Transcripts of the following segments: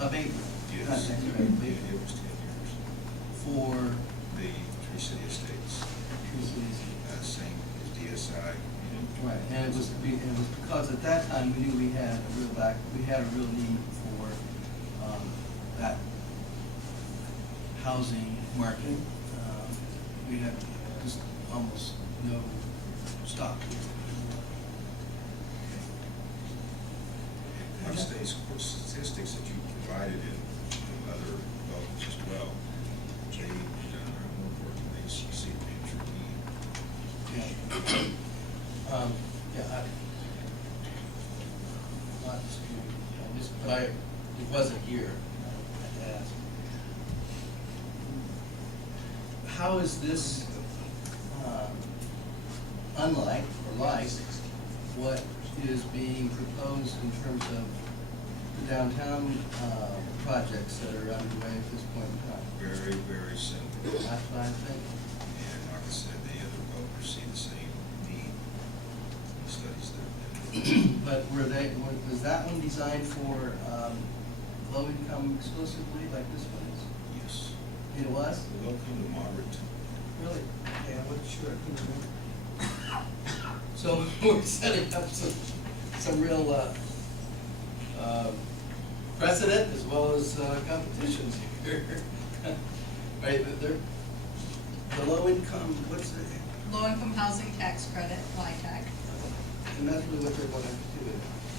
abatement. Yes, Not next it abatement. was 10 years. For The Tree City Estates, same as DSI. right, and it was because at that time we knew we had a real need for that housing market. We had just almost no stock. I've studied statistics that you provided in other developments as well. They, more importantly, they see the future need. Yeah. Yeah, not disputing, but it wasn't here. I had to ask. How is this unlike or like what is being proposed in terms of the downtown projects that are underway at this point in time? Very, very simple. That's what I think. And like I said, the other developers see the same need. He studies that. But was that one designed for low income exclusively like this one is? Yes. It was? Welcome to moderate. Really? Yeah, I wasn't sure, I couldn't remember. So we're setting up some real precedent as well as competitions here. Right, the low income, what's the? Low income housing tax credit, LIHTC. And that's really what they want to do.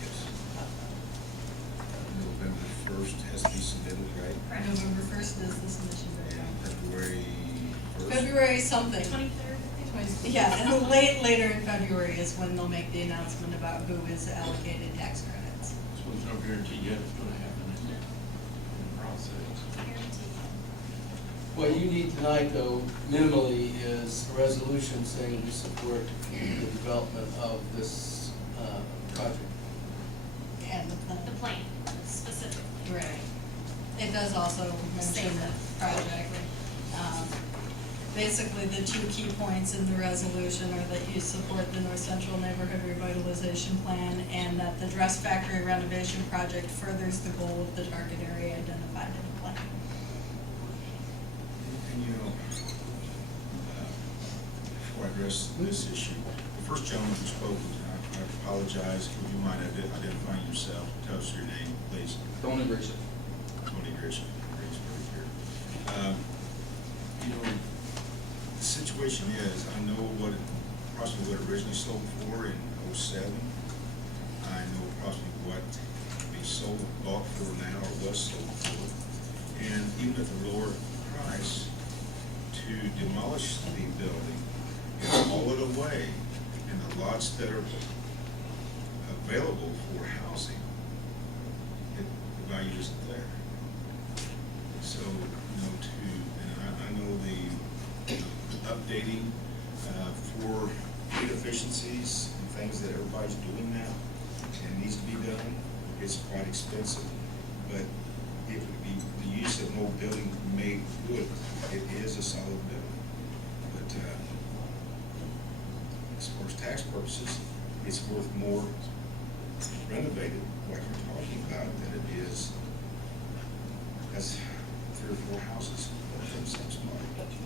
Yes. November 1st has to be submitted, right? November 1st is the submission deadline. And February 1st. February something. 23rd, I think. Yeah, and later in February is when they'll make the announcement about who is allocated tax credits. So there's no guarantee yet it's gonna happen in the process. Guaranteed. What you need tonight, though, minimally, is a resolution saying we support the development of this project. And the The plan, specifically. Right. It does also mention the project. Basically, the two key points in the resolution are that you support the North Central Neighborhood Revitalization Plan and that the dress factory renovation project furthers the goal of the target area identified in the plan. And before I address this issue, the first gentleman who spoke, I apologize, would you mind identifying yourself? Tell us your name, please. Tony Bridget. Tony Grisham, Greensburg here. The situation is, I know approximately what it originally sold for in '07. I know approximately what be bought for now, or was sold for. And even at the lower price, to demolish the building and haul it away in the lots that are available for housing, the value isn't there. So, and I know the updating for grid efficiencies and things that everybody's doing now and needs to be done, it's quite expensive. But if the use of an old building made good, it is a solid building. But as far as tax purposes, it's worth more renovated, like you're talking about, than it is as 3 or 4 houses from the same spot.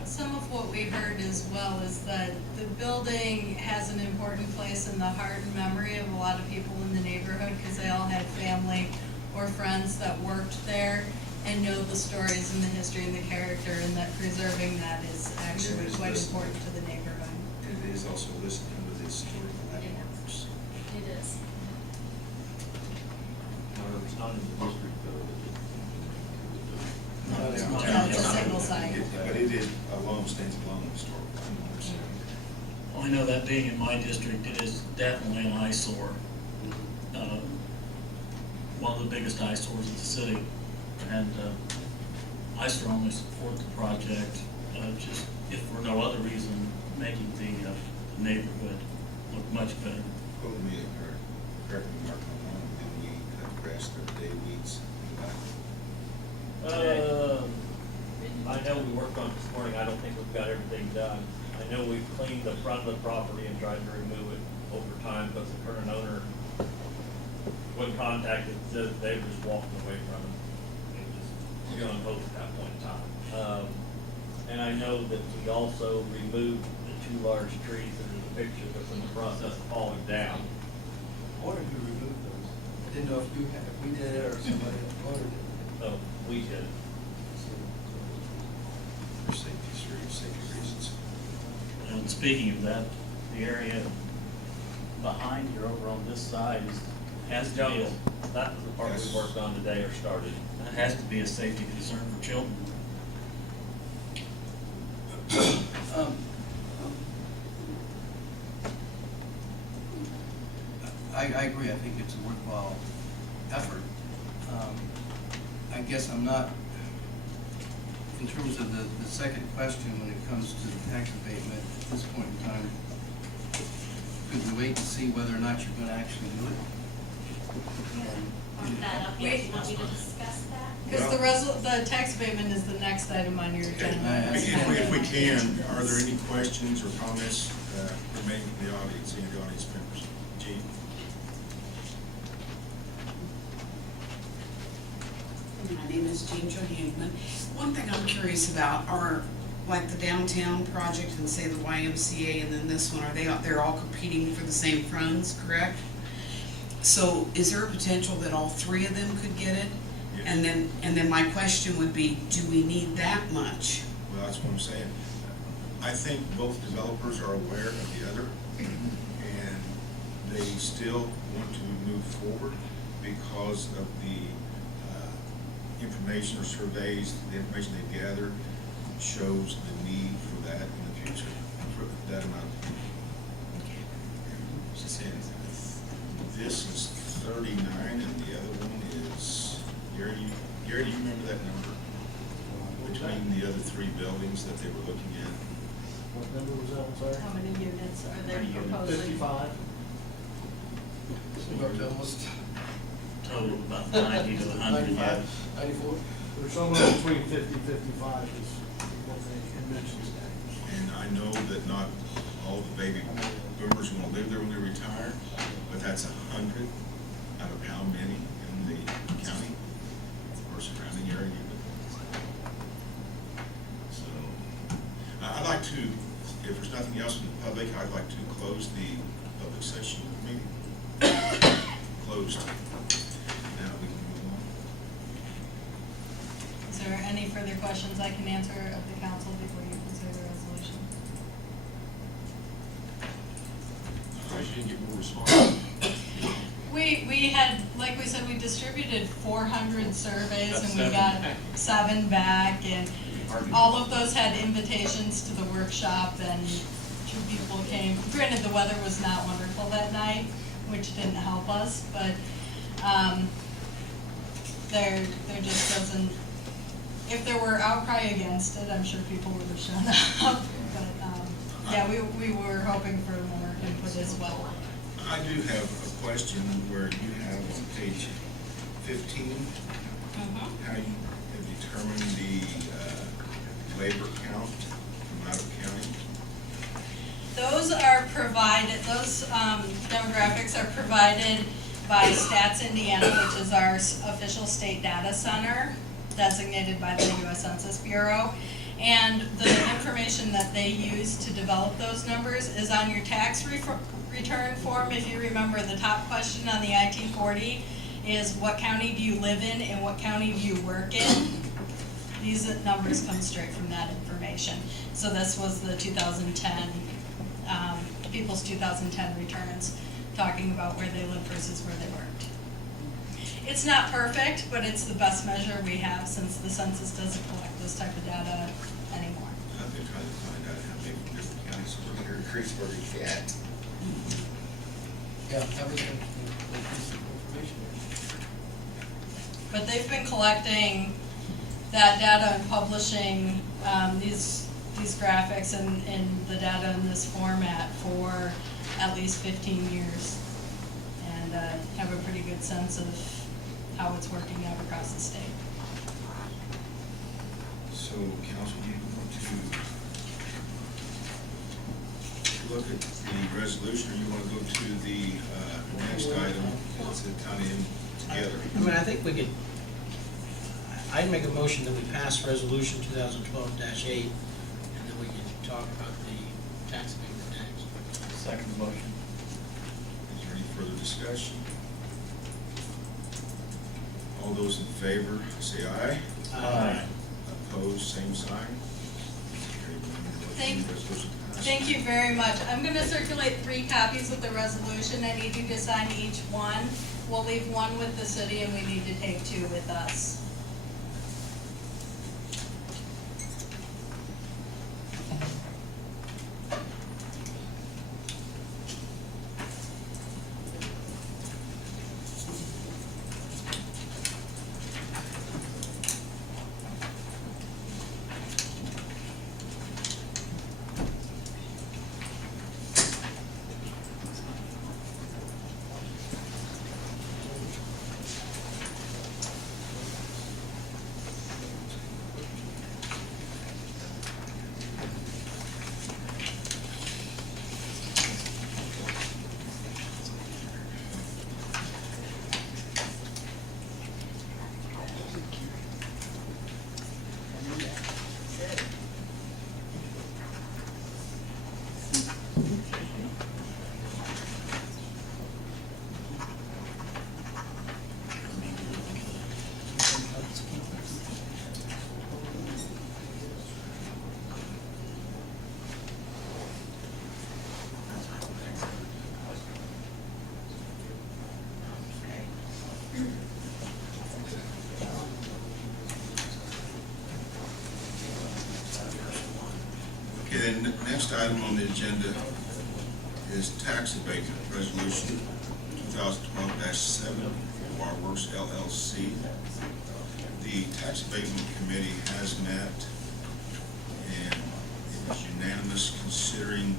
Some of what we heard as well is that the building has an important place in the heart and memory of a lot of people in the neighborhood because they all had family or friends that worked there and know the stories and the history and the character, and that preserving that is actually quite important to the neighborhood. And it is also listed under the historical landmarks. It is. No, it's not in the district though. No, it's not. No, it's a single site. But it is stands alone historical landmarks. Well, I know that being in my district, it is definitely an eyesore. One of the biggest eyesores in the city. And I strongly support the project, just if for no other reason, making the neighborhood look much better. Quote me, or correct me, Mark, if I'm wrong, did we cut grass the day weeds? I know we worked on it this morning, I don't think we've got everything done. I know we've cleaned the front of the property and tried to remove it over time, because the current owner, when contacted, said they were just walking away from it. You're gonna vote at that point in time. And I know that we also removed the two large trees that are in the picture that's in the process of falling down. Ordered to remove those. I didn't know if you had, if we did it or somebody ordered it. So we did. For safety reasons. And speaking of that, the area behind here over on this side has to be, Jungle, that was the part Yes. we worked on today or started. that has to be a safety concern for children. Um, I agree, I think it's a worthwhile effort. I guess I'm not, in terms of the second question, when it comes to the tax abatement, at this point in time, could we wait to see whether or not you're gonna actually do it? Bump that up, Wait. you want me to discuss that? Because the tax abatement is the next item on your Okay, agenda. if we can, are there any questions or comments remaining in the audience, any of the audience members? Gene? My name is Jean Johanneman. One thing I'm curious about are, like the downtown project and say the YMCA and then this one, they're all competing for the same funds, correct? So is there a potential that all three of them could get it? Yes. And then my question would be, do we need that much? Well, that's what I'm saying. I think both developers are aware of the other, and they still want to move forward because of the information or surveys, the information they've gathered shows the need for that in the future, for that amount. And this is 39 and the other one is, Gary, do you remember that number? Between the other three buildings that they were looking at? What number was that, I'm sorry? How many units are they How many units? proposing? 55. So we're up to almost Total about 90 to 100, yeah. 94? There's somewhere between 50, 55 is what they had mentioned today. And I know that not all the baby boomers are gonna live there when they retire, but that's 100 out of how many in the county or surrounding area? So, I'd like to, if there's nothing else in the public, I'd like to close the public session meeting. Closed. Now we can move on. Is there any further questions I can answer of the council before you consider the resolution? You didn't get more response. We had, like we said, we distributed 400 surveys That's and we 7 got back. 7 back, and all of those had invitations to the workshop, and 2 people came. Granted, the weather was not wonderful that night, which didn't help us, but there just doesn't, if there were outcry against it, I'm sure people would have shown up. But yeah, we were hoping for more input as well. I do have a question where you have on page 15, how you have determined the labor count from out of county. Those are provided, those demographics are provided by Stats Indiana, which is our official state data center designated by the U.S. Census Bureau. And the information that they use to develop those numbers is on your tax return form. If you remember, the top question on the IT-40 is what county do you live in and what county do you work in? These numbers come straight from that information. So this was the 2010, people's 2010 returns, talking about where they live versus where they worked. It's not perfect, but it's the best measure we have since the census doesn't collect this type of data anymore. I've been trying to find out how many different counties are here in Greensburg at. Yeah, that was information. But they've been collecting that data and publishing these graphics and the data in this format for at least 15 years, and have a pretty good sense of how it's working out across the state. So, council, you want to look at the resolution, or you want to go to the next item? It's kind of in together. I mean, I think we could, I'd make a motion that we pass resolution 2012-8, and then we can talk about the tax abatement tax. Second motion. Is there any further discussion? All those in favor, say aye. Aye. Opposed, same sign. Thank- Resolution passed. Thank you very much. I'm gonna circulate 3 copies of the resolution. I need you to sign each one. We'll leave one with the city and we need to take 2 with us. Okay, then the next item on the agenda is tax abatement resolution 2012-7 for Waterworks LLC. The tax abatement committee has met and it was unanimous considering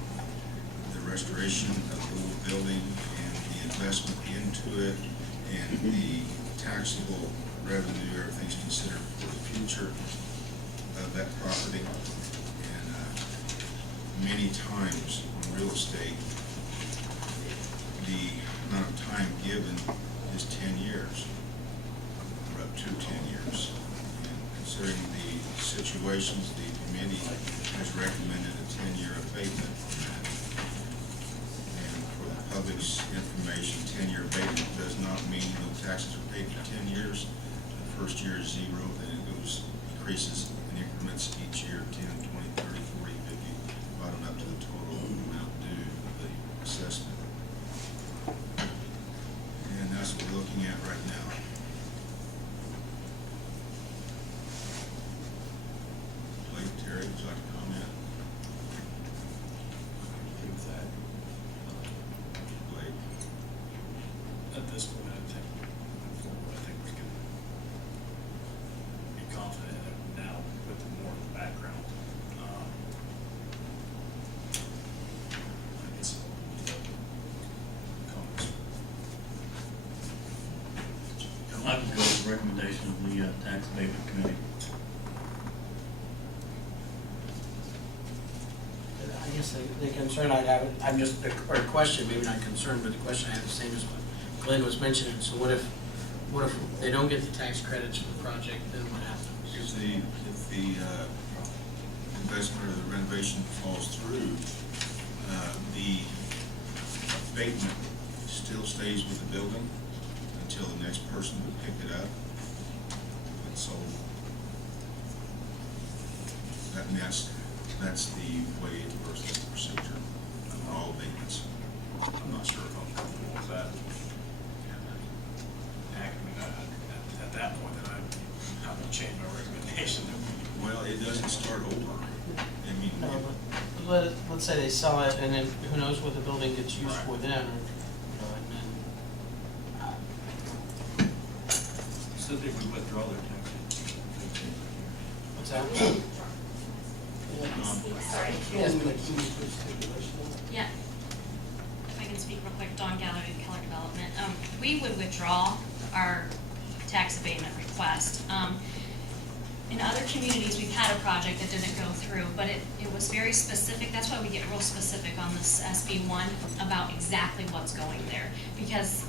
the restoration of the old building and the investment into it and the taxable revenue, everything's considered for the future of that property. Many times in real estate, the amount of time given is 10 years, or up to 10 years. And considering the situations, the committee has recommended a 10-year abatement on that. And for the public's information, 10-year abatement does not mean no taxes are paid for 10 years. The first year is 0, then it increases in increments each year, 10, 20, 30, 40, 50. Bottom up to the total amount due of the assessment. And that's what we're looking at right now. Blake, Terry, would you like to comment? Agree with that. Blake? At this point, I think, moving forward, I think we can be confident in it now with more of the background. I guess, comments. I would go with the recommendation of the tax abatement committee. I guess the concern I'd have, I'm just, or a question, maybe not concern, but the question I have the same as what Glenn was mentioning. So what if they don't get the tax credits for the project, then what happens? If the investment or the renovation falls through, the abatement still stays with the building until the next person would pick it up and sold. And that's the way it works, that's the procedure on all abatements. I'm not sure if I'm comfortable with that. At that point, then I would change my recommendation. Well, it doesn't start over. I mean, No, but let's say they sell it, and then who knows what the building gets used for then, or, and then, So if we withdraw their taxes. what's that? Sorry. Yes, but Yeah. If I can speak real quick, Dawn Gallery, Keller Development. We would withdraw our tax abatement request. In other communities, we've had a project that didn't go through, but it was very specific. That's why we get real specific on this SB1 about exactly what's going there. Because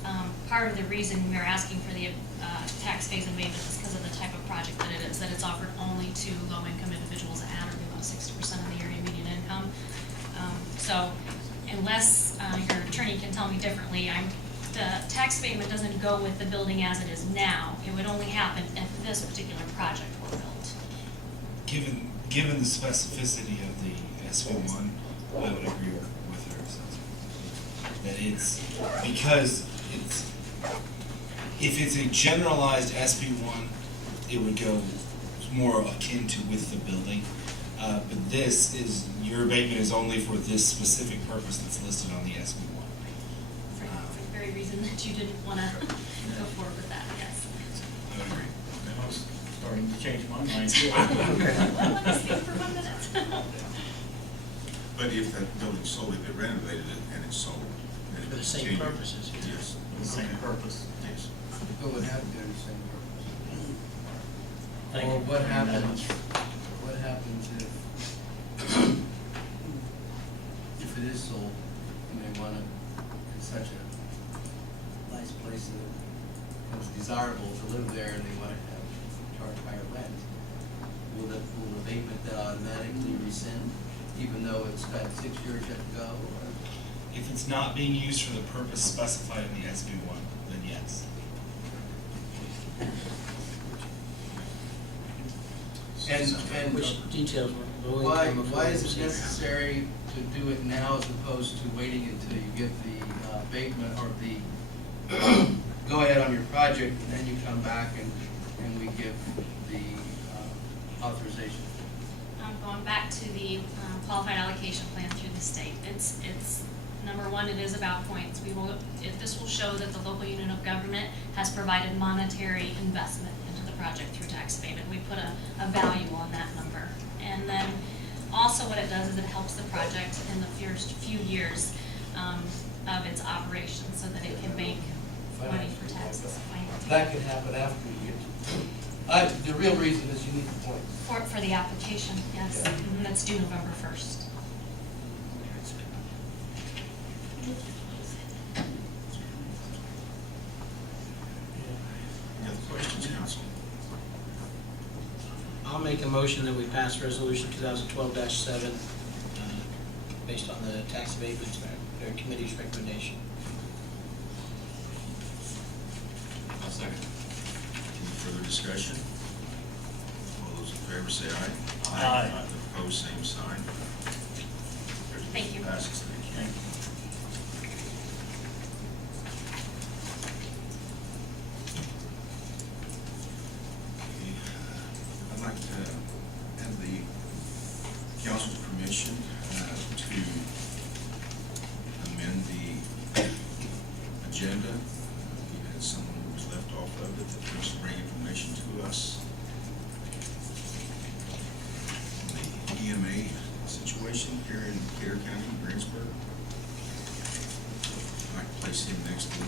part of the reason we're asking for the tax phase abatement is because of the type of project that it it's offered only to low-income individuals at or below 60% of the area median income. So unless your attorney can tell me differently, the tax abatement doesn't go with the building as it is now. It would only happen if this particular project were built. Given the specificity of the SB1, I would agree with her. That it's, because if it's a generalized SB1, it would go more akin to with the building. But this is, your abatement is only for this specific purpose that's listed on the SB1. For the very reason that you didn't want to go forward with that, yes. I would agree. I was starting to change my mind. Let me speak for 1 minute. But if that building's sold, if they renovated it and it's sold, then it For the same continues. purposes, yeah. Yes. For the same Okay. purpose. Yes. It would have to do the same purpose. Thank Or you. what happens if it is sold, and they want it in such a nice place that it's desirable to live there, and they want to charge higher rent, will the abatement then automatically rescind, even though it's got 6 years yet to go? Or? If it's not being used for the purpose specified in the SB1, then yes. And Which details were low why income is affordable it necessary to do it now as opposed to waiting until you get the abatement or the go ahead on your project, and then you come back and we give the authorization? Going back to the qualified allocation plan through the state, it's number one, it is about points. This will show that the local unit of government has provided monetary investment into the project through tax abatement. We put a value on that number. And then also what it does is it helps the project in the first few years of its operation so that it can make money for taxes. That can happen after you get to. The real reason is you need the points. For the application, yes. Yeah. And that's due November 1st. Any other questions, council? I'll make a motion that we pass resolution 2012-7 based on the tax abatement committee's recommendation. I'll second. Any further discussion? All those in favor say aye. Aye. Opposed, same sign. Thank you. Passes, thank you. Thank you. I'd like to have the council's permission to amend the agenda. We had someone who was left off of it that wants to bring information to us. The EMA situation here in Gator County, Greensburg. I'd like to place him next to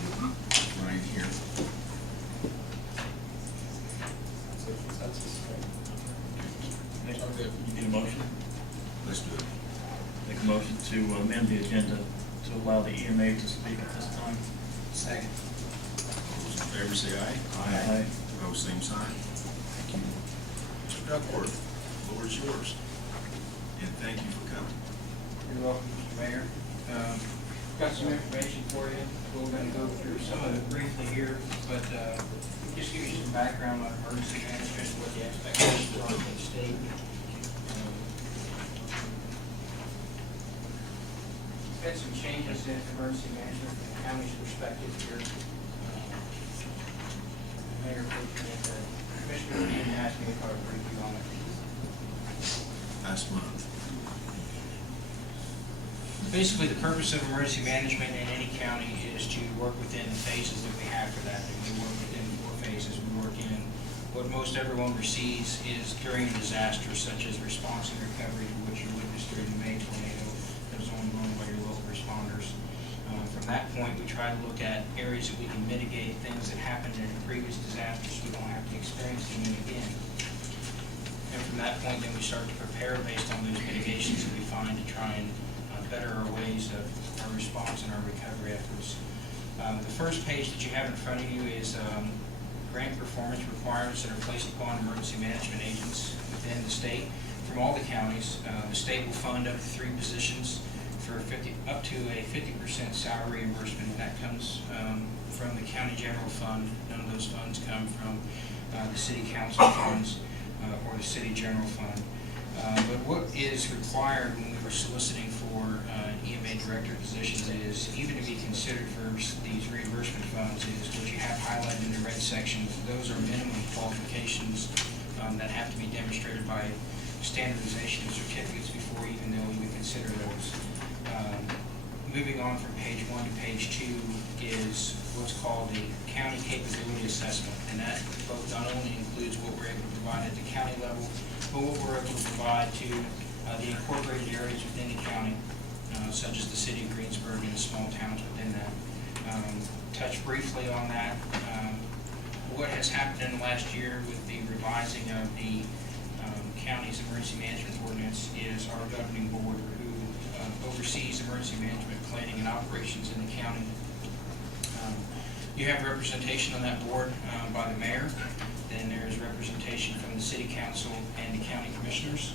Ryan here. You need a motion? Let's do it. Make a motion to amend the agenda to allow the EMA to speak at this time. Second. All those in favor say aye. Aye. Opposed, same sign. Thank you. Mr. Duckworth, the floor is yours. And thank you for coming. You're welcome, Mr. Mayor. Got some information for you. We're going to go through some of it briefly here, but just give you some background on emergency management and what the expectations are from the state. Had some changes in emergency management from the county's perspective here. Mayor, Commissioner Dean asked me if I would brief you on it. Last month. Basically, the purpose of emergency management in any county is to work within the phases that we have for that. And we work within 4 phases. We work in what most everyone receives is during a disaster, such as response and recovery, which you witnessed during the May tornado that was ongoing by your local responders. From that point, we try to look at areas that we can mitigate things that happened in a previous disaster so we don't have to experience them again. And from that point, then we start to prepare based on those mitigations that we find to try and better our ways of our response and our recovery efforts. The first page that you have in front of you is grant performance requirements that are placed upon emergency management agents within the state from all the counties. The state will fund up to 3 positions for up to a 50% salary reimbursement, and that comes from the county general fund. None of those funds come from the city council funds or the city general fund. But what is required when we were soliciting for an EMA director position is, even to be considered for these reimbursement funds, is what you have highlighted in the red section. Those are minimum qualifications that have to be demonstrated by standardization certificates before even though we would consider those. Moving on from page 1 to page 2 is what's called the county capability assessment, and that both not only includes what we're able to provide at the county level, but what we're able to provide to the incorporated areas within the county, such as the city of Greensburg and the small towns within that. Touch briefly on that. What has happened in the last year with the revising of the county's emergency management ordinance is our governing board, who oversees emergency management planning and operations in the county. You have representation on that board by the mayor. Then there's representation from the city council and the county commissioners.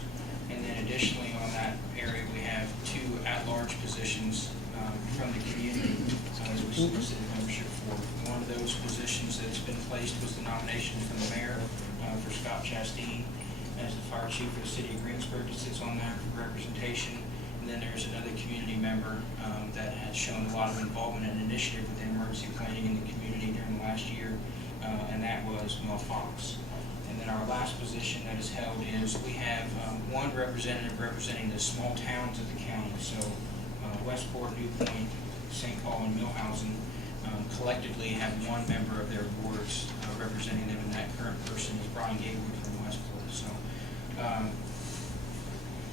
And then additionally on that area, we have 2 at-large positions from the community as we solicited membership for. One of those positions that's been placed was the nomination from the mayor for Scott Chasteen as the fire chief for the city of Greensburg, that sits on there for representation. And then there's another community member that has shown a lot of involvement and initiative within emergency planning in the community during the last year, and that was Mel Fox. And then our last position that is held is we have 1 representative representing the small towns of the county. So Westport, New Point, St. Paul, and Millhausen collectively have 1 member of their boards representing them, and that current person is Brian Gatewood from Westport. So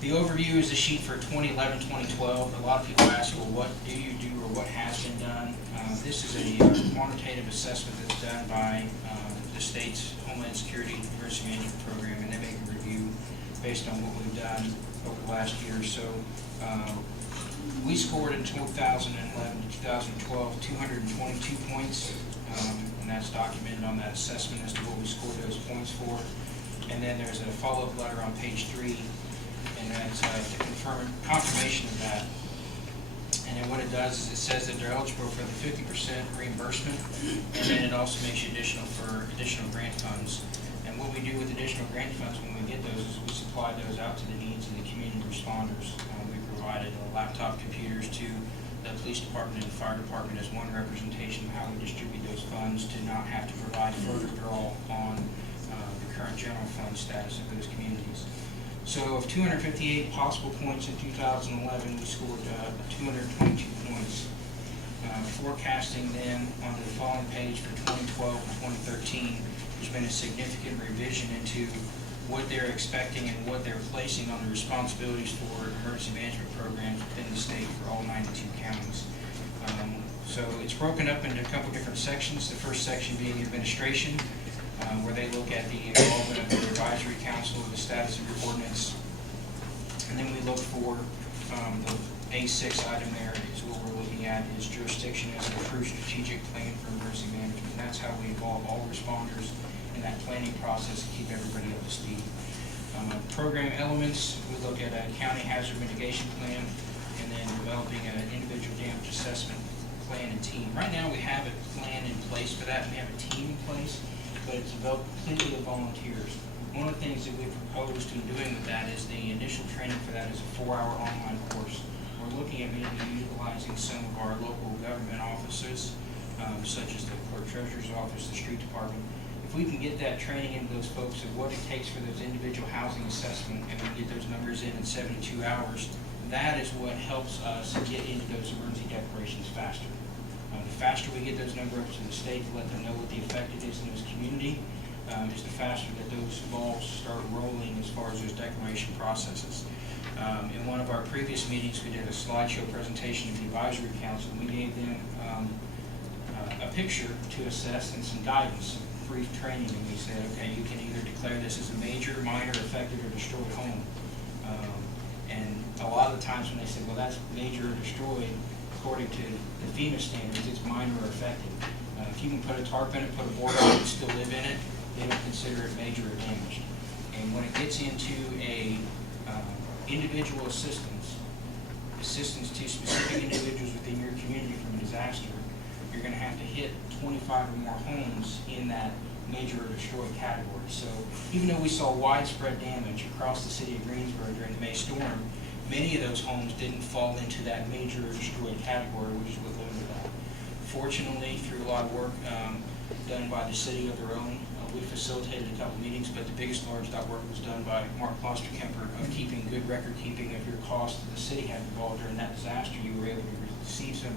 the overview is the sheet for 2011-2012. A lot of people ask, well, what do you do or what has been done? This is a quantitative assessment that's done by the state's Homeland Security Emergency Management Program, and they make a review based on what we've done over the last year or so. We scored in 2011 to 2012 222 points, and that's documented on that assessment as to what we scored those points for. And then there's a follow-up letter on page 3, and that's the confirmation of that. And then what it does is it says that they're eligible for the 50% reimbursement, and then it also makes you additional grant funds. And what we do with additional grant funds when we get those is we supply those out to the needs of the community responders. We provided laptop computers to the police department and the fire department as one representation of how we distribute those funds to not have to provide further draw on the current general fund status of those communities. So of 258 possible points in 2011, we scored 222 points. Forecasting then onto the following page for 2012 and 2013, there's been a significant revision into what they're expecting and what they're placing on the responsibilities for emergency management programs within the state for all 92 counties. So it's broken up into a couple different sections. The first section being administration, where they look at the involvement of the advisory council, the status of your ordinance. And then we look for the A6 item there is what we're looking at is jurisdiction as an approved strategic plan for emergency management. And that's how we involve all responders in that planning process to keep everybody up to speed. Program elements, we look at a county hazard mitigation plan and then developing an individual damage assessment plan and team. Right now we have a plan in place for that. We have a team in place, but it's developed completely of volunteers. One of the things that we've proposed in doing with that is the initial training for that is a 4-hour online course. We're looking at maybe utilizing some of our local government offices, such as the clerk treasurer's office, the street department. If we can get that training into those folks of what it takes for those individual housing assessment and we get those numbers in 72 hours, that is what helps us get into those emergency declarations faster. The faster we get those numbers to the state to let them know what the effect it is in this community, is the faster that those balls start rolling as far as those declaration processes. In one of our previous meetings, we did a slideshow presentation of the advisory council, and we gave them a picture to assess and some guidance, some brief training, and we said, okay, you can either declare this as a major, minor, affected, or destroyed home. And a lot of the times when they say, well, that's major or destroyed, according to the FEMA standards, it's minor or affected. if you can put a tarp in it, put a board on it, and still live in it, they don't consider it major or damaged. And when it gets into a individual assistance to specific individuals within your community from a disaster, you're gonna have to hit 25 or more homes in that major or destroyed category. So even though we saw widespread damage across the city of Greensburg during the May storm, many of those homes didn't fall into that major or destroyed category, which is what limited that. Fortunately, through a lot of work done by the city of their own, we facilitated a couple meetings, but the biggest large work was done by Mark Klosterkemper of keeping good record keeping of your costs that the city had involved during that disaster. You were able to receive some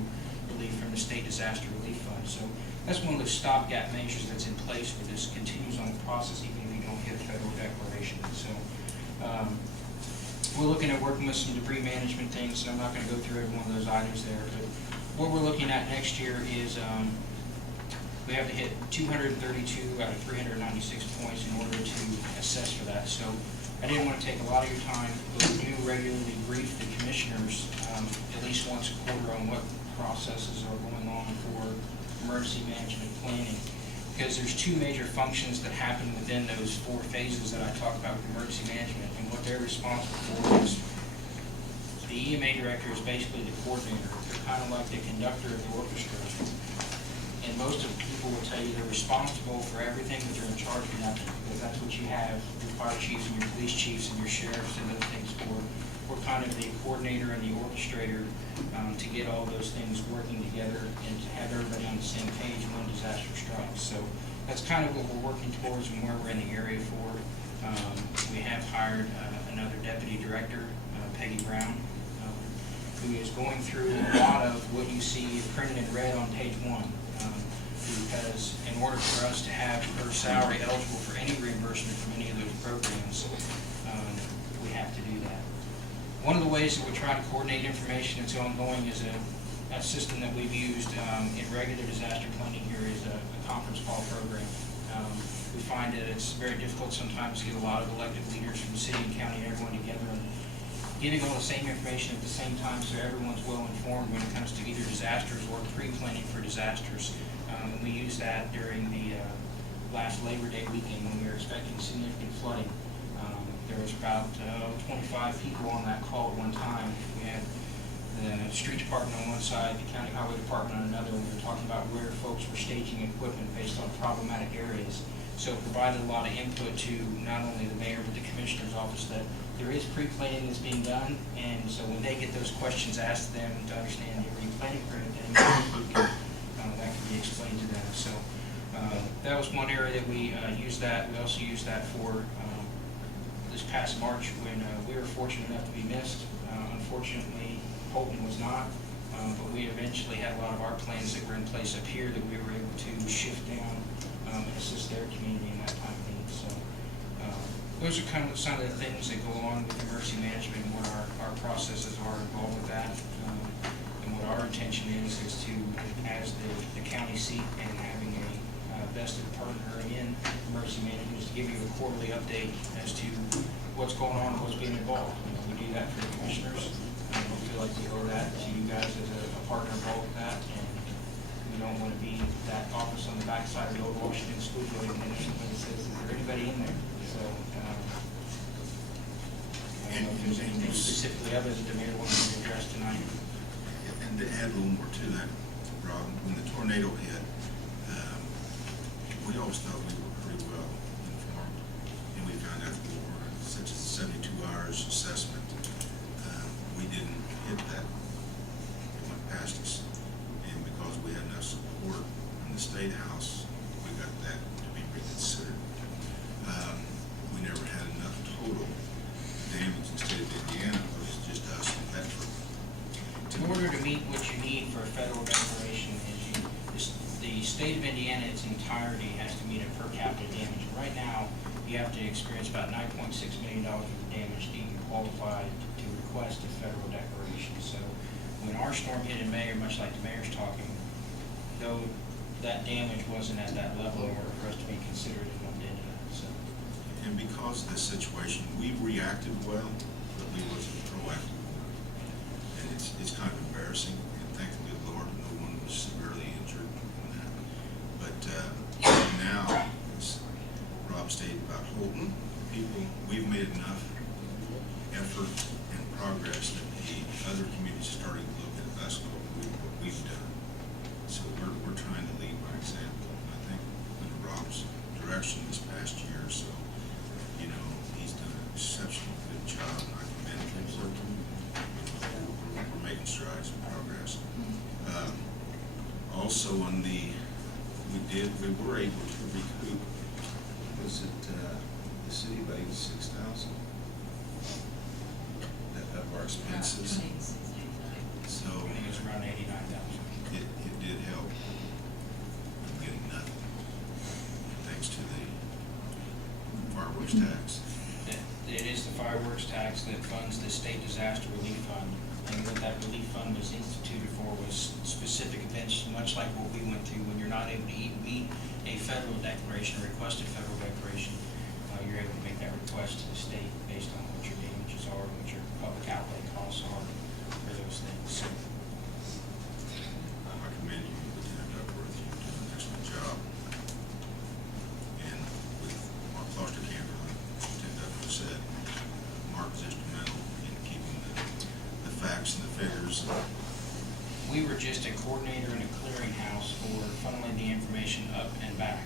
relief from the state disaster relief fund. So that's one of those stopgap measures that's in place where this continues on the process even if you don't get a federal declaration. So we're looking at working with some debris management things, and I'm not going to go through every one of those items there, but what we're looking at next year is we have to hit 232 out of 396 points in order to assess for that. So I didn't want to take a lot of your time, but we do regularly brief the commissioners at least once a quarter on what processes are going on for emergency management planning. Because there's two major functions that happen within those 4 phases that I talked about with emergency management, and what they're responsible for is the EMA director is basically the coordinator. They're kind of like the conductor of the orchestra. And most of the people will tell you they're responsible for everything, but they're in charge of nothing, because that's what you have your fire chiefs and your police chiefs and your sheriffs and those things for. We're kind of the coordinator and the orchestrator to get all those things working together and to have everybody on the same page when disaster strikes. So that's kind of what we're working towards and where we're in the area for. We have hired another deputy director, Peggy Brown, who is going through a lot of what you see printed in red on page 1. Because in order for us to have her salary eligible for any reimbursement from any of those programs, we have to do that. One of the ways that we try to coordinate information that's ongoing is a system that we've used in regular disaster planning here is a conference call program. We find that it's very difficult sometimes to get a lot of elected leaders from the city and county and everyone together and getting all the same information at the same time so everyone's well informed when it comes to either disasters or pre-planning for disasters. And we used that during the last Labor Day weekend when we were expecting significant flooding. There was about 25 people on that call at one time. We had the street department on one side, the county highway department on another, and we were talking about where folks were staging equipment based on problematic areas. So it provided a lot of input to not only the mayor but the commissioner's office that there is pre-planning that's being done, and so when they get those questions asked them to understand the pre-planning for anything, that can be explained to them. So that was one area that we used that. We also used that for this past March when we were fortunate enough to be missed. Unfortunately, Holton was not, but we eventually had a lot of our plans that were in place up here that we were able to shift down and assist their community in that time of need. So those are kind of some of the things that go along with emergency management and what our processes are involved with that. And what our intention is to, as the county seat and having a vested partner in emergency management, is to give you a quarterly update as to what's going on and what's being involved. We do that for the commissioners. We feel like we owe that to you guys as a partner involved with that. And we don't want to be that office on the backside of the old Washington School building and somebody says, is there anybody in there? So I don't know if there's anything specifically other that the mayor wanted to address tonight. And to add a little more to that, Rob, when the tornado hit, we always thought we were pretty well informed, and we found out that more, such as 72 hours assessment, we didn't hit that. It went past us, and because we had enough support from the State House, we got that to be reconsidered. We never had enough total damage in the state of Indiana, because it's just us and Bedford. In order to meet what you need for a federal declaration, the state of Indiana in its entirety has to meet a per capita damage. Right now, you have to experience about $9.6 million worth of damage to even qualify to request a federal declaration. So when our storm hit in May, or much like the mayor's talking, though that damage wasn't at that level in order for us to be considered and lumped into that. So. And because of this situation, we reacted well, but we wasn't proactive. And it's kind of embarrassing, and thankfully, Lord, no one was severely injured when that happened. now, as Rob stated about Holton, people, we've made enough effort and progress that the other communities are starting to look at us, what we've done. So we're trying to lead by example. And I think under Rob's direction this past year or so, you know, he's done an exceptionally good job, and I commend him for it. We're making strides and progress. Also on the, we were able to recoup, was it, the city of 86,000? Of our expenses. So I think it's around 89,000. it did help. I'm getting nothing, thanks to the fireworks tax. It is the fireworks tax that funds the state disaster relief fund. And what that relief fund was instituted for was specific events, much like what we went through when you're not able to meet a federal declaration, or requested federal declaration. You're able to make that request to the state based on what your damages are, what your public outlay costs are for those things. So, I commend you, Lieutenant Duckworth, you're doing an excellent job. And with our foster camper, like Lieutenant Duckworth said, Mark is instrumental in keeping the facts and the figures. we were just a coordinator and a clearinghouse for funneling the information up and back.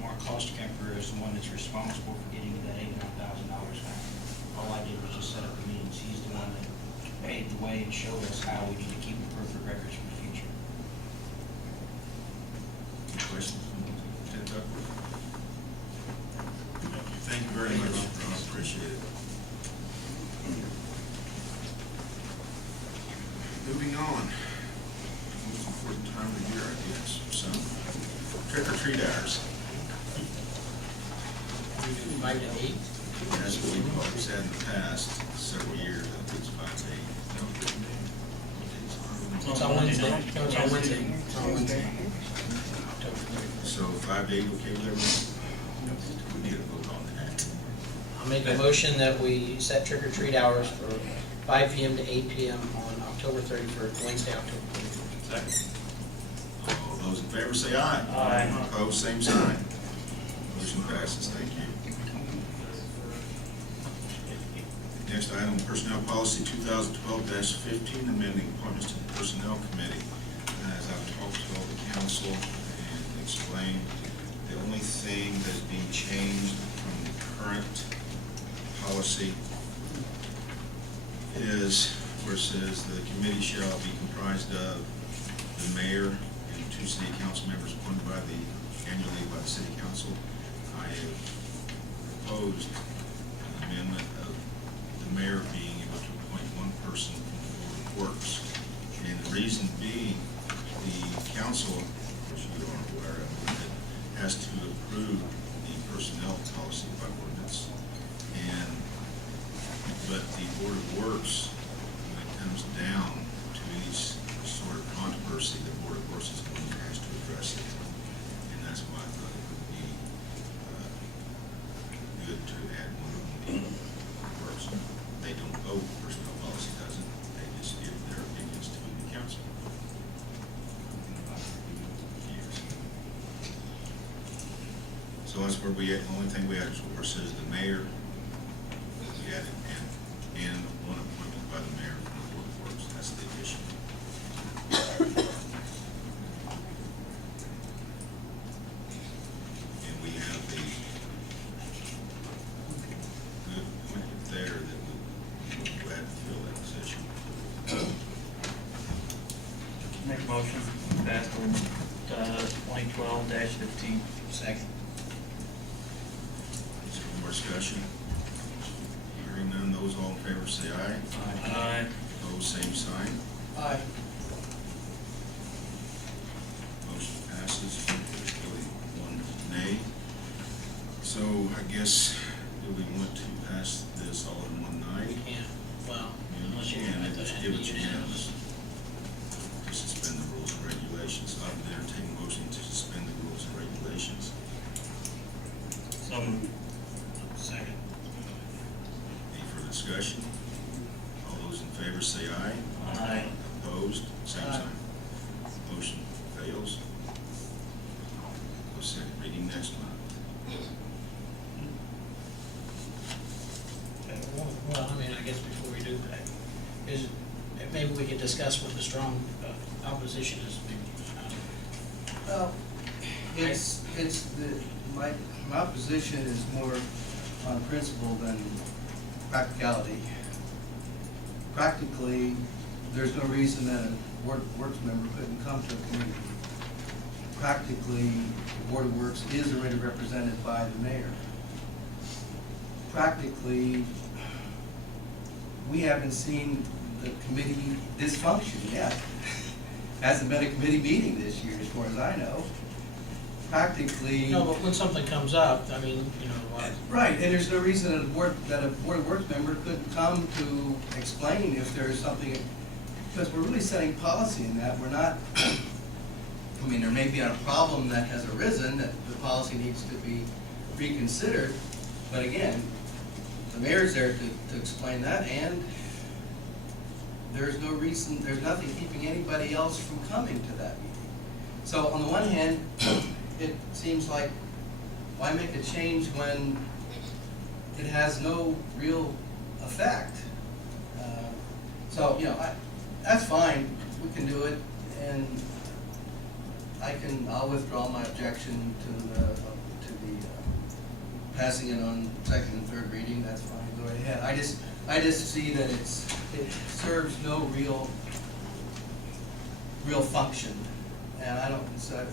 Mark Klosterkemper is the one that's responsible for getting to that $89,000 back. All I did was just set up the meetings. He's the one that paved the way and showed us how we need to keep appropriate records for the future. Any questions? Lieutenant Duckworth? Thank you very much, Rob. Appreciate it. Moving on. Most important time of the year, I guess, for some. Trick or treat hours. 5 to 8? That's what we've always had in the past several years. I think it's 5 to 8. No, It's on Wednesday. No, it's on Wednesday. It's on Wednesday. so 5 to 8, okay with everyone? We need a vote on that. I'll make a motion that we set trick or treat hours for 5 p.m. to 8 p.m. on October 31st, Wednesday, October 31st. Second. All those in favor say aye. Aye. Opposed, same sign. Motion passes. Thank you. Next item, Personnel Policy 2012-15, amending appointments to the Personnel Committee. As I've talked to all the council and explained, the only thing that is being changed from the current policy is where it says the committee shall be comprised of the mayor and 2 city council members appointed by annually by the city council. I have proposed an amendment of the mayor being able to appoint 1 person from the Board of Works. And the reason being, the council, which you are aware of, has to approve the personnel policy by ordinance. But the Board of Works, when it comes down to any sort of controversy, the Board of Works is the one that has to address it. And that's why I thought it would be good to add one of the works. They don't vote, personnel policy doesn't. They just give their opinions to the council. So that's where the only thing we added is where it says the mayor, we added and 1 appointment by the mayor from the Board of Works. That's the addition. And we have the good appointment there that we're glad to fill that position. Make a motion, pass ordinance, 2012-15. Second. Is there more discussion? Hearing none, those all in favor say aye. Aye. Opposed, same sign. Aye. Motion passes. There's really 1 nay. So I guess, do we want to pass this all in one night? Yeah, well, You unless you can, want to just give it unanimous. To suspend the rules and regulations. I would entertain a motion to suspend the rules and regulations. So moved. Second. Any further discussion? All those in favor say aye. Aye. Opposed, same Aye. sign. Motion fails. Well, I mean, I guess before we do that, maybe we could discuss what the strong opposition is. Well, my position is more on principle than practicality. Practically, there's no reason that a Board of Works member couldn't come to a committee. Practically, the Board of Works is already represented by the mayor. Practically, we haven't seen the committee dysfunction yet. Hasn't been a committee meeting this year, as far as I know. Practically. No, but when something comes up, I mean, you know, Right, and there's no reason that a Board of Works member couldn't come to explain if there's something, because we're really setting policy in that. We're not, I mean, there may be a problem that has arisen that the policy needs to be reconsidered, but again, the mayor's there to explain that, and there's no reason, there's nothing keeping anybody else from coming to that meeting. So on the one hand, it seems like, why make a change when it has no real effect? So, you know, that's fine, we can do it, and I'll withdraw my objection to the passing it on second and third reading. That's fine, go right ahead. I just see that it serves no real function, and I don't, so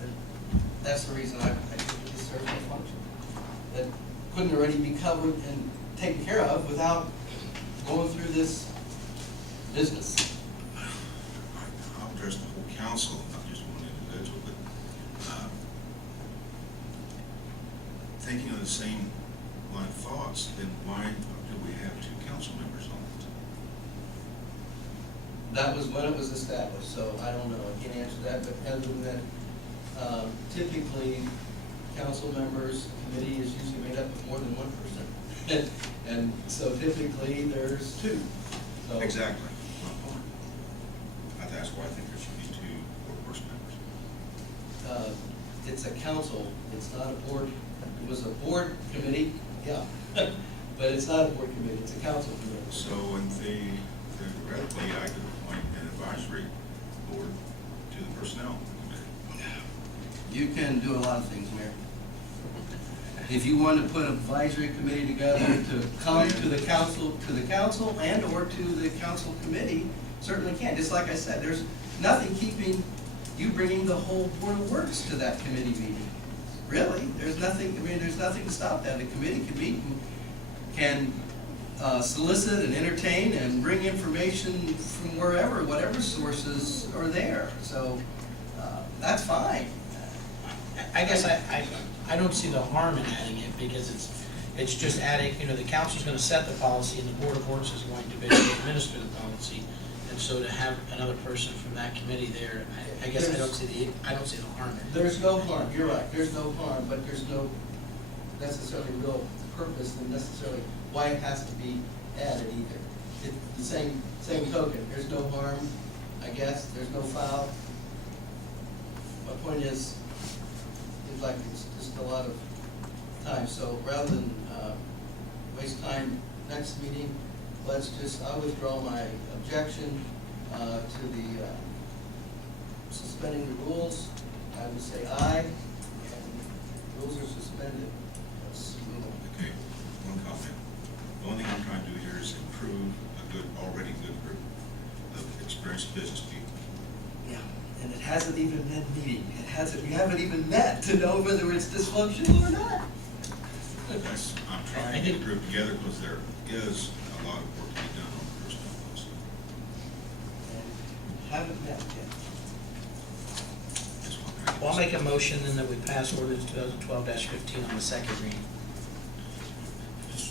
that's the reason I think it serves no function. That couldn't already be covered and taken care of without going through this business. I'll address the whole council, not just one individual, but thinking of the same line of thoughts, then why do we have two council members on it? That was when it was established, so I don't know, I can't answer that, but other than that, typically, council members, committee is usually made up of more than one person. And so typically, there's two. So Exactly. My point. That's why I think there should be two Board of Works members. It's a council, it's not a board. It was a board committee, yeah, but it's not a board committee, it's a council committee. So in theoretically, I could appoint an advisory board to the personnel committee. You can do a lot of things, Mayor. If you want to put an advisory committee together to come to the council and or to the council committee, certainly can. Just like I said, there's nothing keeping you bringing the whole Board of Works to that committee meeting. Really, there's nothing, I mean, there's nothing to stop that. The committee can meet and can solicit and entertain and bring information from wherever, whatever sources are there. So, that's fine. I guess I don't see the harm in adding it, because it's just adding, you know, the council's gonna set the policy and the Board of Works is going to basically administer the policy. And so to have another person from that committee there, I guess I don't see the harm in it. There's no harm, you're right, there's no harm, but there's no necessarily real purpose and necessarily why it has to be added either. It's the same token, there's no harm, I guess, there's no foul. My point is, it's just a lot of time, so rather than waste time next meeting, I'll withdraw my objection to the suspending the rules. I would say aye, and rules are suspended. Let's move on. Okay, one comment. The only thing I'm trying to do here is improve a already good group of experienced business people. Yeah, and it hasn't even been meeting. We haven't even met to know whether it's dysfunctional or not. I'm trying to get the group together because there is a lot of work to be done on the personnel policy. And haven't met yet. That's what I'm trying to Well, I'll do. make a motion then that we pass ordinance 2012-15 on the second reading.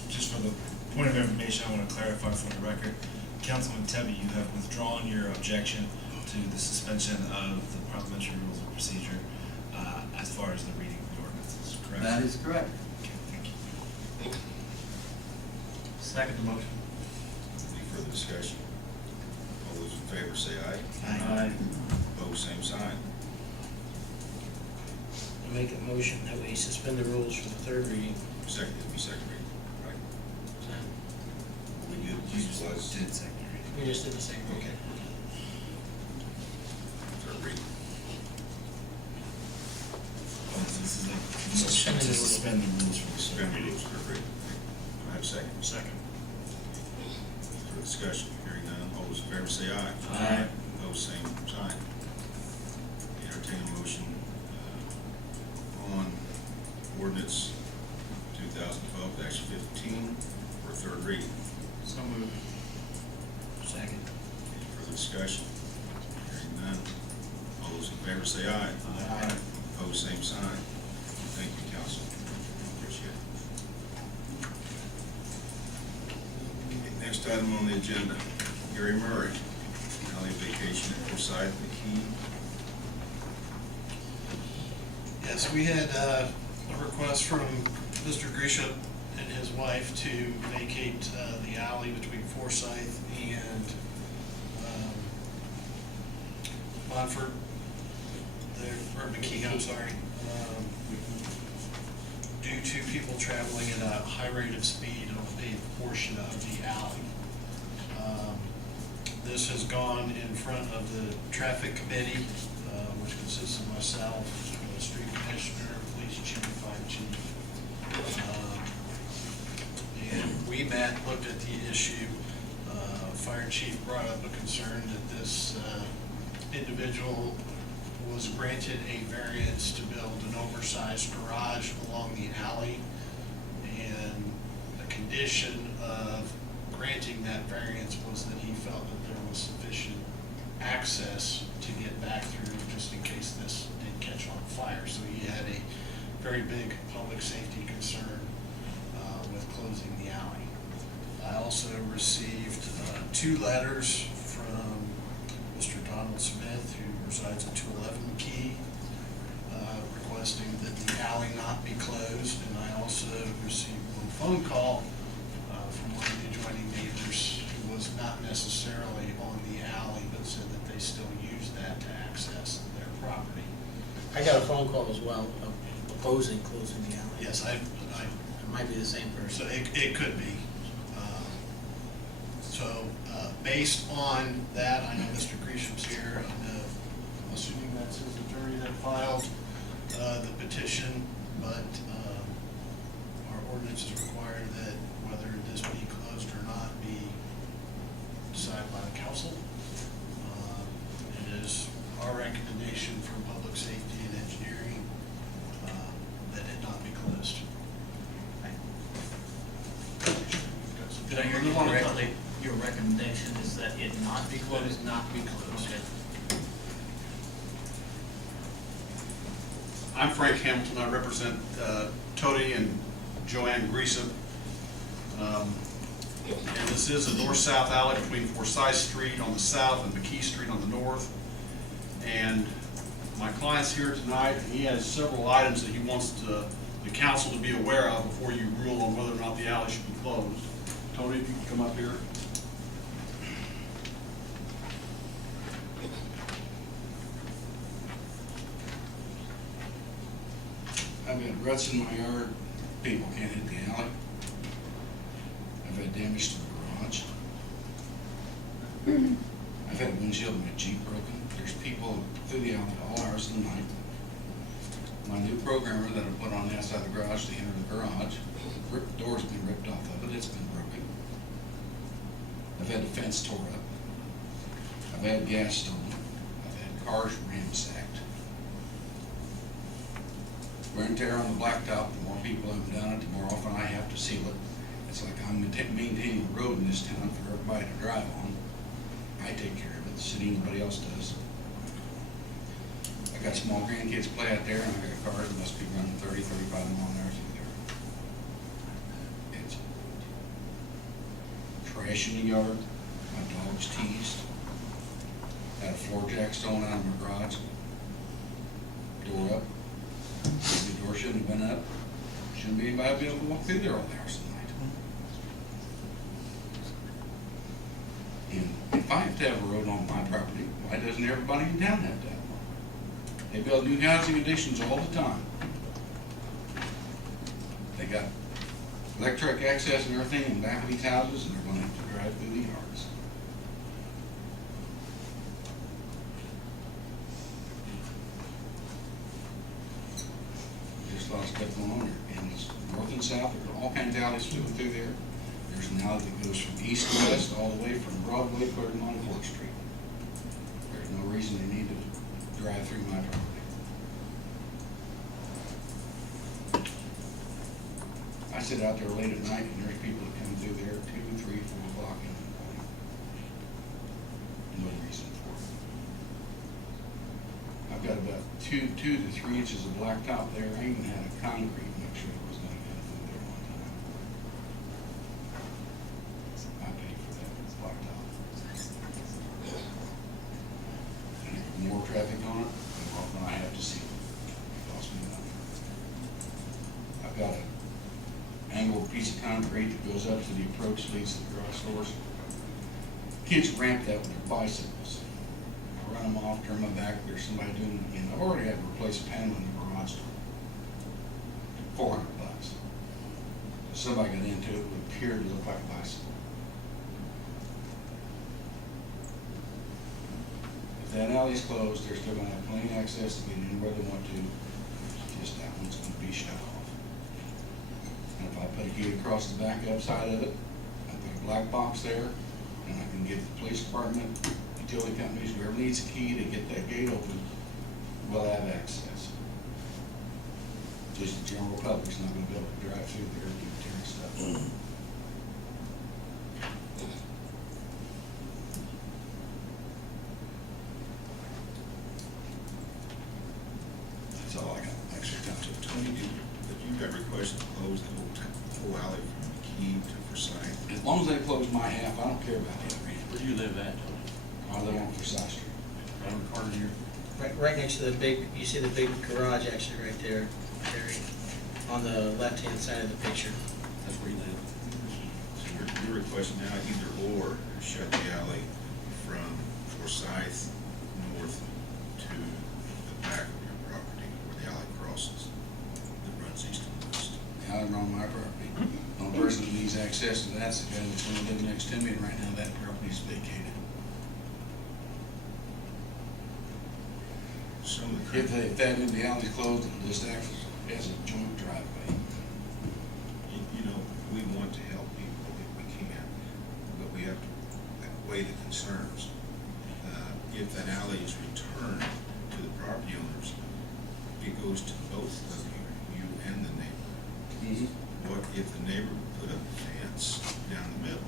Just for the point of information, I want to clarify for the record, Councilman Tebby, you have withdrawn your objection to the suspension of the parliamentary rules of procedure as far as the reading of the ordinances, correct? That is correct. Okay, thank you. Second motion. Any further discussion? All those in favor say aye. Aye. Opposed, same sign. I'll make a motion that we suspend the rules for the third reading. Second, it'll be second reading, right? We good? just did second reading. We just did the same, okay. Third reading. This is a motion to suspend the rules for the Suspend second the reading. rules, third reading. Do I have a second? Second. For discussion, hearing none, all those in favor say aye. Aye. Opposed, same sign. Entertain a motion on ordinance 2012-15 for third reading. So moved. Second. Any further discussion? Hearing none, all those in favor say aye. Aye. Opposed, same sign. Thank you, council. Appreciate it. Okay, next item on the agenda, Gary Murray, alley vacation at Forsythe, McKee. Yes, we had a request from Mr. Grisha and his wife to vacate the alley between Forsythe and Montfort, or McKee, I'm sorry, due to people traveling at a high rate of speed on a paved portion of the alley. This has gone in front of the traffic committee, which consists of myself, the street commissioner, police chief, fire chief. And we met, looked at the issue. Fire chief brought up a concern that this individual was granted a variance to build an oversized garage along the alley. And the condition of granting that variance was that he felt that there was sufficient access to get back through just in case this did catch on fire. So he had a very big public safety concern with closing the alley. I also received 2 letters from Mr. Donald Smith, who resides at 211 McKee, requesting that the alley not be closed. And I also received 1 phone call from one of the adjoining neighbors who was not necessarily on the alley, but said that they still use that to access their property. I got a phone call as well, opposing closing the alley. Yes, It might be the same so person. it could be. Based on that, I know Mr. Grisham's here, I'm assuming that's his attorney that filed the petition, but our ordinance is required that whether this be closed or not be decided by the council. It is our recommendation from public safety and engineering that it not be closed. Did I hear you correctly? Your recommendation is that it not be closed? It not be closed. Okay. I'm Frank Hamilton. I represent Tony and Joanne Greason. And this is a north-south alley between Forsythe Street on the south and McKee Street on the north. And my client's here tonight. He has several items that he wants the council to be aware of before you rule on whether or not the alley should be closed. Tony, if you could come up here. I've had ruts in my yard, people can't hit the alley. I've had damage to the garage. I've had a windshield in my Jeep broken. There's people through the alley all hours of the night. My new programmer that I put on the outside of the garage to enter the garage, the door's been ripped off of it, it's been broken. I've had the fence tore up. I've had gas stolen. I've had cars ransacked. Wear and tear on the blacktop, the more people have done it, the more often I have to seal it. It's like I'm maintaining the road in this town for everybody to drive on. I take care of it, the city, nobody else does. I got small grandkids play out there, and I got cars that must be running 30, 35 mile an hour through there. It's trash in the yard, my dog's teased. Had a floor jack stolen out of my garage. Door up. The door shouldn't have been up. Shouldn't be anybody be able to walk through there all hours of the night. And if I have to have a road on my property, why doesn't everybody in town have to have one? They build new housing additions all the time. They got electric access and everything in the back of these houses, and they're gonna have to drive through the yards. There's a lot of stuff going on here, and it's north and south, there's all kinds of alleys through there. There's an alley that goes from east to west, all the way from Broadway clear to Montfort Street. There's no reason they need to drive through my property. I sit out there late at night, and there's people that come through there 2, 3, 4 o'clock in the morning. No reason for it. I've got about 2 to 3 inches of blacktop there. I even had a concrete mixture that was gonna come through there one time. I paid for that blacktop. And if more traffic on it, the more often I have to see it. It costs me money. I've got a angled piece of concrete that goes up to the approach leads to the garage doors. Kids ramp that with their bicycles. I run them off, turn my back, there's somebody doing it again. I've already had to replace a panel in the garage door. $400. Somebody got into it, would appear to look like a bicycle. If that alley's closed, they're still gonna have plenty of access to get anywhere they want to. Just that one's gonna be shut off. And if I put a gate across the back side of it, I put a black box there, and I can give the police department, utility companies, whoever needs a key to get that gate open, will have access. Just the general public's not gonna be able to drive through there and keep tearing stuff up. That's all I got. Thanks for your time. Tony, if you've got requests to close the whole alley from McKee to Forsythe, As long as they close my half, I don't care about the other end. Where do you live at, Tony? I live on Forsythe Street. Right on the corner here? Right next to the big, you see the big garage actually right there, Terry, on the left-hand side of the picture. That's where you live. so you're requesting now either or shut the alley from Forsythe north to the back of your property where the alley crosses that runs east and west. Now they're on my property. The only person that needs access to that's the guy that's gonna live next to me, and right now that property's vacated. Some of the If that end of the alley's closed, it'll just act as a joint driveway. You know, we want to help people if we can, but we have to weigh the concerns. If that alley is returned to the property owners, it goes to both of you and the neighbor. What if the neighbor put up a fence down the middle?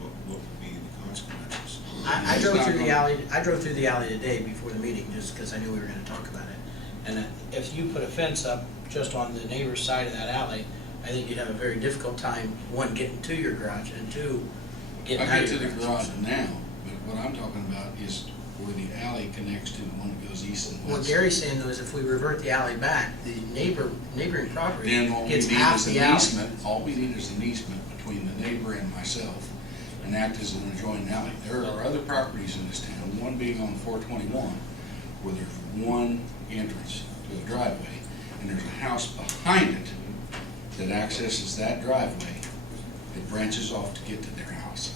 What would be the consequences? I drove through the alley today before the meeting, just because I knew we were gonna talk about it. And if you put a fence up just on the neighbor's side of that alley, I think you'd have a very difficult time, one, getting to your garage, and two, getting I out get of to your the garage. garage now, but what I'm talking about is where the alley connects to the one that goes east and What west. Gary's saying though is if we revert the alley back, the neighboring property Then all we gets need half is an the alley. easement, all we need is an easement between the neighbor and myself, and act as an adjoining alley. There are other properties in this town, one being on 421, where there's one entrance to a driveway, and there's a house behind it that accesses that driveway, that branches off to get to their house.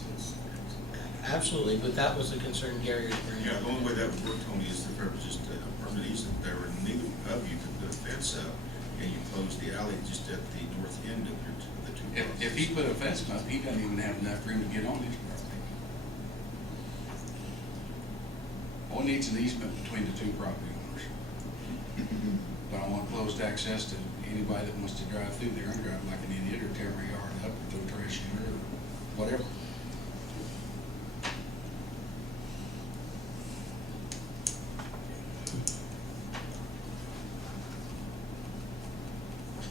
Absolutely, but that was the concern Gary was bringing Yeah, up. the only way that would work, Tony, is if there was just a permanent easement there, and neither of you could put a fence up, and you close the alley just at the north end of the two properties. If he put a fence up, he doesn't even have enough room to get on his property. All he needs an easement between the two property owners. But I want closed access to anybody that wants to drive through there and drive like an idiot, or tear my yard up, or throw trash in it, or whatever.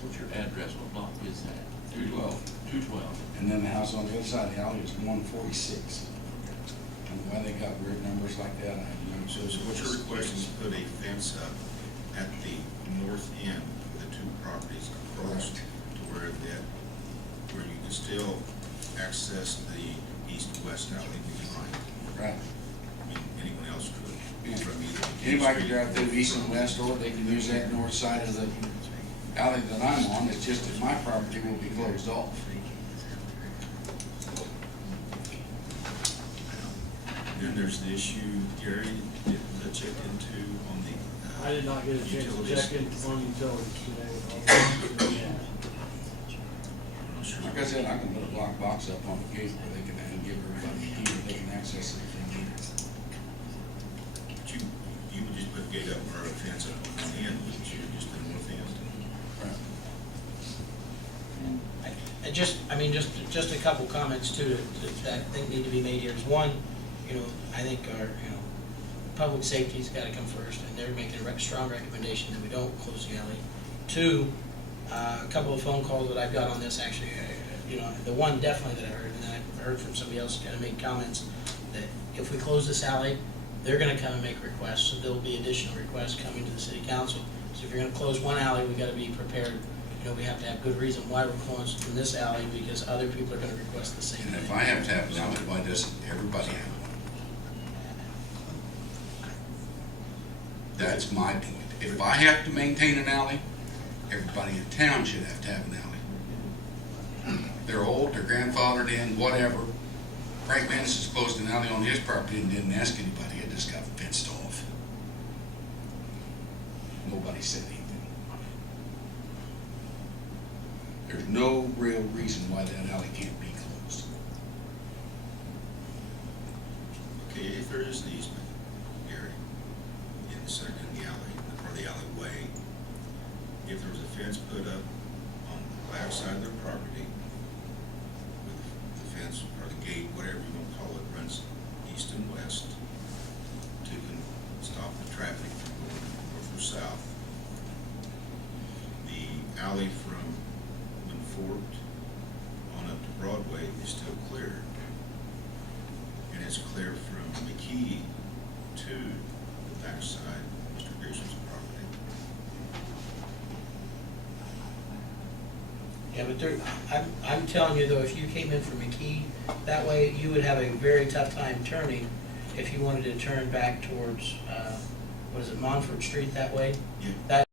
What's your address? What block is that? 212. 212. And then the house on the other side of the alley is 146. And why they got weird numbers like that, I have no So clue. what you're requesting is put a fence up at the north end of the two properties across to where you can still access the east-west alley behind. Right. I mean, anyone else could. Yeah. From either Anybody can street drive through or east and from- west, or they can use that north side of the alley that I'm on, it's just that my property will be closed off. Then there's the issue, Gary, that checked into on the. I did not get a chance to utilities. check in on utilities today with all the. I'm not sure. Like I said, I can put a block box up on the gate where they can give everybody a key, or they can access it if they need it. But you would just put a gate up or a fence up on the end, wouldn't you, just the north end? Right. And just, I mean, just a couple comments too that I think need to be made here is one, you know, I think our, you know, public safety's gotta come first, and they're making a strong recommendation that we don't close the alley. Two, a couple of phone calls that I've got on this actually, you know, the one definitely that I heard, and then I heard from somebody else kind of made comments that if we close this alley, they're gonna come and make requests, so there'll be additional requests coming to the city council. So if you're gonna close one alley, we gotta be prepared, you know, we have to have good reason why we're closing this alley, because other people are gonna request the same And thing. if I have to have an alley, why doesn't everybody have one? That's my point. If I have to maintain an alley, everybody in town should have to have an alley. They're old, they're grandfathered in, whatever. Frank Manis has closed an alley on his property and didn't ask anybody, it just got fenced off. Nobody said anything. There's no real reason why that alley can't be closed. Okay, if there is an easement, Gary, in the center of the alley, or the alleyway, if there was a fence put up on the back side of their property, with the fence or the gate, whatever you want to call it, runs east and west to stop the traffic from going north or south, the alley from Fort on up to Broadway is still clear. And it's clear from McKee to the backside of Mr. Grisham's property. Yeah, but there, I'm telling you though, if you came in from McKee, that way you would have a very tough time turning if you wanted to turn back towards, what is it, Montfort Street that way? Yeah. That